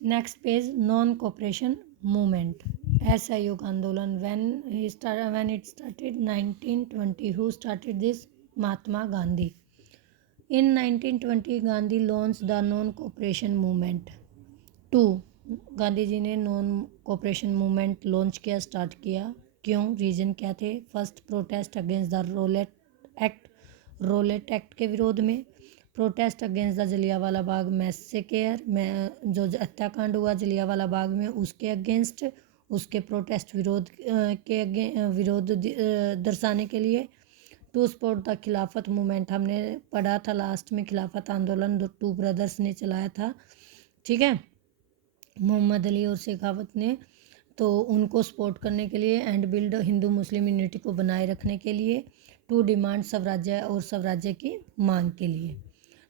Next page, non cooperation movement, असहयोग आंदोलन, when it started 1920, who started this? Mahatma Gandhi. In 1920 Gandhi launched the non cooperation movement. 2, Gandhi ji ने non cooperation movement launch किया, start किया. क्यों? Reason क्या थे? First, protest against the Rowlatt Act के विरोध में. Protest against the Jallianwala Bagh massacre में जो हत्याकांड हुआ जलियांवाला बाग में, उसके अगेंस्ट, उसके प्रोटेस्ट विरोध दर्शाने के लिए. टू सपोर्ट द खिलाफत मूवमेंट, हमने पढ़ा था लास्ट में, खिलाफत आंदोलन टू ब्रदर्स ने चलाया था, ठीक है, मोहम्मद अली और शेखावत ने, तो उनको सपोर्ट करने के लिए. And build Hindu Muslim unity को बनाए रखने के लिए. टू डिमांड स्वराज्य और स्वराज्य की मांग के लिए.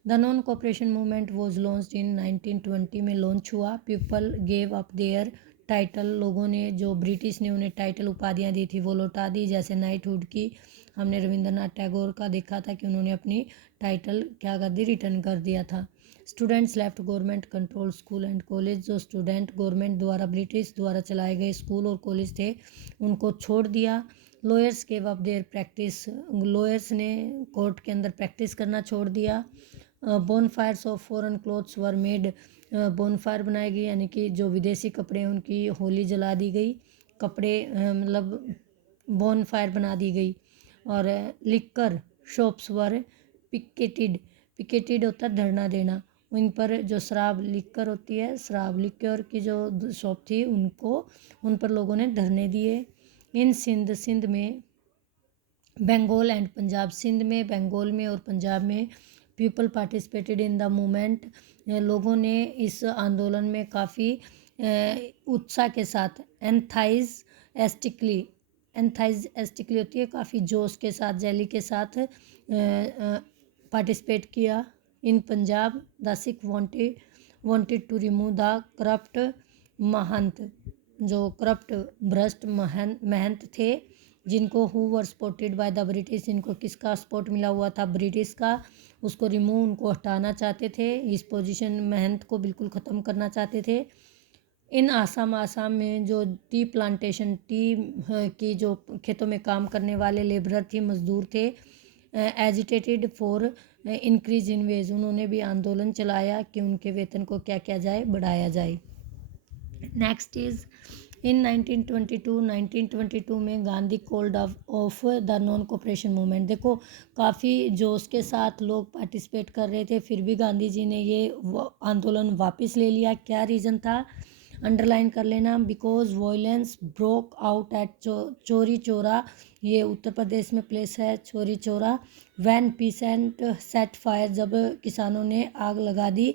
The non cooperation movement was launched in 1920 में लॉन्च हुआ. People gave up their title, लोगों ने, जो ब्रिटिश ने उन्हें टाइटल उपाधियां दी थी वो लौटा दी. जैसे नाइटहुड की हमने रविंद्रनाथ टैगोर का देखा था कि उन्होंने अपनी टाइटल क्या कर दी, रिटर्न कर दिया था. Students left government control school and college, जो स्टूडेंट गवर्नमेंट द्वारा, ब्रिटिश द्वारा चलाए गए स्कूल और कॉलेज थे उनको छोड़ दिया. Lawyers gave up their practice, lawyers ने कोर्ट के अंदर प्रैक्टिस करना छोड़ दिया. Bonfires of foreign clothes were made, bonfire बनाई गई, यानी कि जो विदेशी कपड़े उनकी होली जला दी गई, कपड़े मतलब बोनफायर बना दी गई. और लिक्कर शॉप्स वर पिकेटेड होता है धरना देना, उन पर जो शराब लिक्कर होती है, शराब लिक्कर की जो शॉप थी उन पर लोगों ने धरने दिए. इन सिंध में, बंगाल एंड पंजाब, सिंध में, बंगाल में और पंजाब में people participated in the movement, लोगों ने इस आंदोलन में काफ़ी उत्साह के साथ, एंथाइजस्टिकली होती है, काफ़ी जोश के साथ, जैली के साथ पार्टिसिपेट किया. In Punjab the Sikh wanted to remove the corrupt mahant, जो करप्ट भ्रष्ट महंत थे जिनको who were supported by the British, जिनको किसका सपोर्ट मिला हुआ था, ब्रिटिश का, उसको रिमूव, उनको हटाना चाहते थे, इस पोजीशन महंत को बिल्कुल ख़त्म करना चाहते थे. इन आसाम में जो टी प्लांटेशन, टी की जो खेतों में काम करने वाले लेबरर थी, मजदूर थे, agitated for increase in wage, उन्होंने भी आंदोलन चलाया कि उनके वेतन को क्या किया जाए, बढ़ाया जाए. नेक्स्ट इज इन 1922 में Gandhi called off the non cooperation movement. देखो काफ़ी जोश के साथ लोग पार्टिसिपेट कर रहे थे, फिर भी गांधी जी ने ये आंदोलन वापस ले लिया. क्या रीज़न था? अंडरलाइन कर लेना. Because violence broke out at Chauri Chaura, ये उत्तर प्रदेश में प्लेस है Chauri Chaura. When peasant set fire, जब किसानों ने आग लगा दी,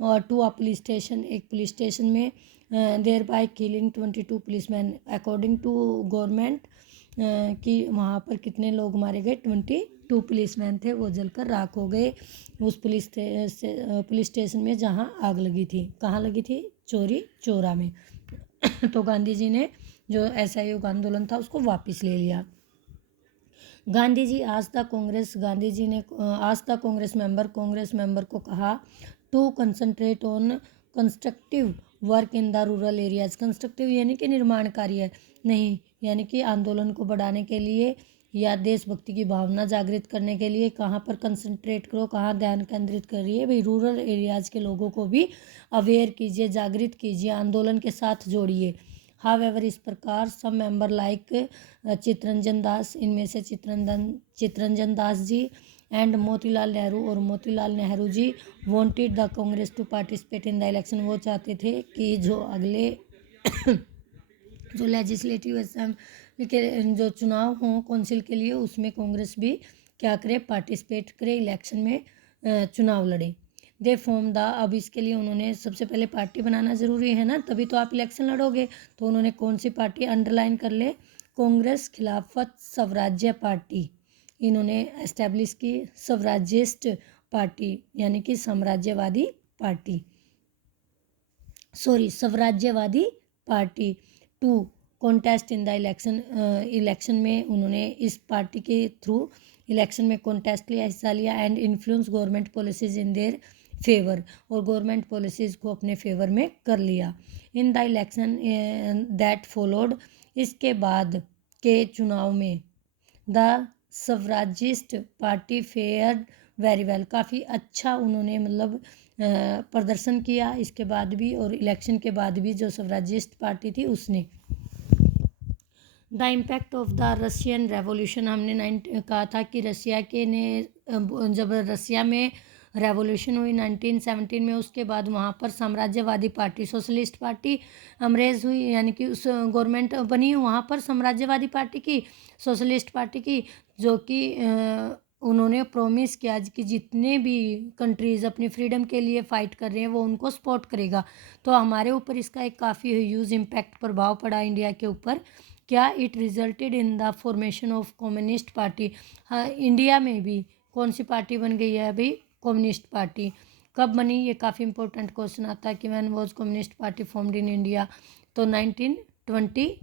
और टू अ पुलिस स्टेशन, एक पुलिस स्टेशन में, thereby killing 22 policeman. According to government कि वहाँ पर कितने लोग मारे गए, 22 पुलिसमैन थे, वो जलकर राख हो गए उस पुलिस स्टेशन में जहाँ आग लगी थी. कहाँ लगी थी? चोरी चौरा में. तो गांधी जी ने जो असहयोग आंदोलन था उसको वापस ले लिया. गांधी जी आज तक कांग्रेस मेंबर को कहा to concentrate on constructive work in the rural areas. Constructive यानी कि निर्माण कार्य नहीं, यानी कि आंदोलन को बढ़ाने के लिए या देशभक्ति की भावना जागृत करने के लिए कहाँ पर कंसंट्रेट करो, कहाँ ध्यान केंद्रित करिए भाई, रूरल एरियाज़ के लोगों को भी अवेयर कीजिए, जागृत कीजिए, आंदोलन के साथ जोड़िए. हावेवर, इस प्रकार सब मेंबर लाइक चित्तरंजन दास, इनमें से चित्तरंजन दास जी एंड मोतीलाल नेहरू, और Motilal Nehru ji wanted the Congress to participate in the election. वो चाहते थे कि जो अगले जो लेजिस्लेटिव असेंबली के जो चुनाव हों काउंसिल के लिए, उसमें कांग्रेस भी क्या करे, पार्टिसिपेट करे, इलेक्शन में चुनाव लड़े. दे फॉर्म द, अब इसके लिए उन्होंने सबसे पहले पार्टी बनाना ज़रूरी है ना, तभी तो आप इलेक्शन लड़ोगे. तो उन्होंने कौन सी पार्टी, अंडरलाइन कर ले, कांग्रेस खिलाफत स्वराज्य पार्टी इन्होंने एस्टेब्लिश की. स्वराज्यिस्ट पार्टी यानी कि साम्राज्यवादी पार्टी, स्वराज्यवादी party. To contest in the election में उन्होंने इस पार्टी के थ्रू इलेक्शन में कॉन्टेस्ट लिया, हिस्सा लिया. And influence government policies in their favour और गवर्नमेंट पॉलिसीज़ को अपने फेवर में कर लिया। In the election that followed, इसके बाद के चुनाव में the Swarajist party fared very well, काफ़ी अच्छा उन्होंने मतलब प्रदर्शन किया इसके बाद भी, और इलेक्शन के बाद भी जो स्वराजिस्ट पार्टी थी उसने। The impact of the Russian revolution, हमने कहा था कि रशिया के ने जब रशिया में रेवोल्यूशन हुई 1917 में, उसके बाद वहाँ पर साम्राज्यवादी पार्टी सोशलिस्ट पार्टी अमरेज हुई, यानी कि उस गवर्नमेंट बनी वहाँ पर साम्राज्यवादी पार्टी की, सोशलिस्ट पार्टी की, जो कि उन्होंने प्रॉमिस किया कि जितने भी कंट्रीज़ अपनी फ्रीडम के लिए फ़ाइट कर रहे हैं वो उनको सपोर्ट करेगा। तो हमारे ऊपर इसका एक काफ़ी ह्यूज इम्पैक्ट प्रभाव पड़ा इंडिया के ऊपर। क्या it resulted in the formation of communist party, हाँ इंडिया में भी कौन सी पार्टी बन गई है अभी, कम्युनिस्ट पार्टी। कब बनी, ये काफ़ी इंपॉर्टेंट क्वेश्चन आता है कि when was communist party formed in India, तो 1920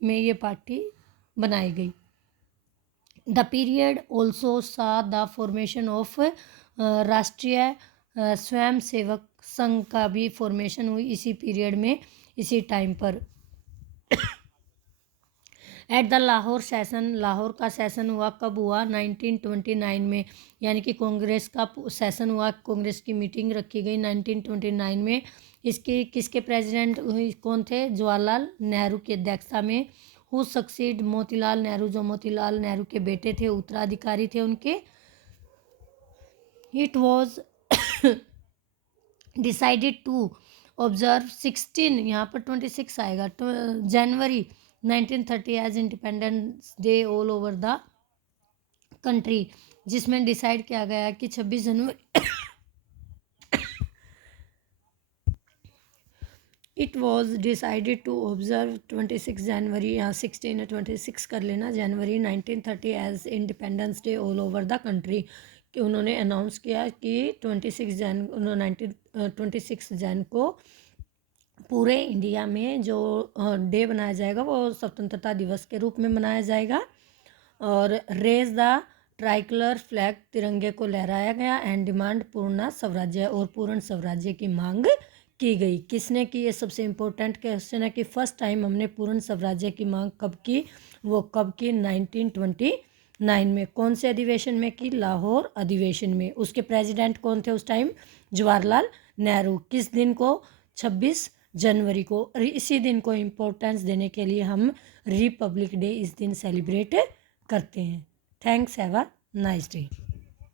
में ये पार्टी बनाई गई। द पीरियड ऑल्सो सा द फॉर्मेशन ऑफ राष्ट्रीय स्वयं सेवक संघ का भी फॉर्मेशन हुई इसी पीरियड में, इसी टाइम पर। At the Lahore session, Lahore का सेशन हुआ कब हुआ, 1929 में, यानी कि कांग्रेस का सेशन हुआ, कांग्रेस की मीटिंग रखी गई 1929 में। इसके किसके प्रेसिडेंट कौन थे, जवाहरलाल नेहरू की अध्यक्षता में। हु सक्सीड मोतीलाल नेहरू, जो मोतीलाल नेहरू के बेटे थे, उत्तराधिकारी थे उनके। It was decided to observe 16, यहाँ पर 26 आएगा, January 1930 as Independence Day all over the country, जिसमें डिसाइड किया गया कि 26 January it was decided to observe 26 January, यहाँ 16 या 26 कर लेना, January 1930 as Independence Day all over the country, कि उन्होंने अनाउंस किया कि 26 जन को पूरे इंडिया में जो डे बनाया जाएगा वो स्वतंत्रता दिवस के रूप में मनाया जाएगा। और रेज द ट्राइकलर फ्लैग, तिरंगे को लहराया गया, एंड डिमांड पूर्ण स्वराज्य, और पूर्ण स्वराज्य की मांग की गई। किसने की, ये सबसे इम्पोर्टेंट क्वेश्चन है कि फर्स्ट टाइम हमने पूर्ण स्वराज्य की मांग कब की, वो कब की, 1929 में। कौन से अधिवेशन में की, लाहौर अधिवेशन में। उसके प्रेसिडेंट कौन थे उस टाइम, जवाहरलाल नेहरू। किस दिन को, 26 जनवरी को। इसी दिन को इम्पोर्टेंस देने के लिए हम रिपब्लिक डे इस दिन सेलिब्रेट करते हैं। Thanks, have a nice day.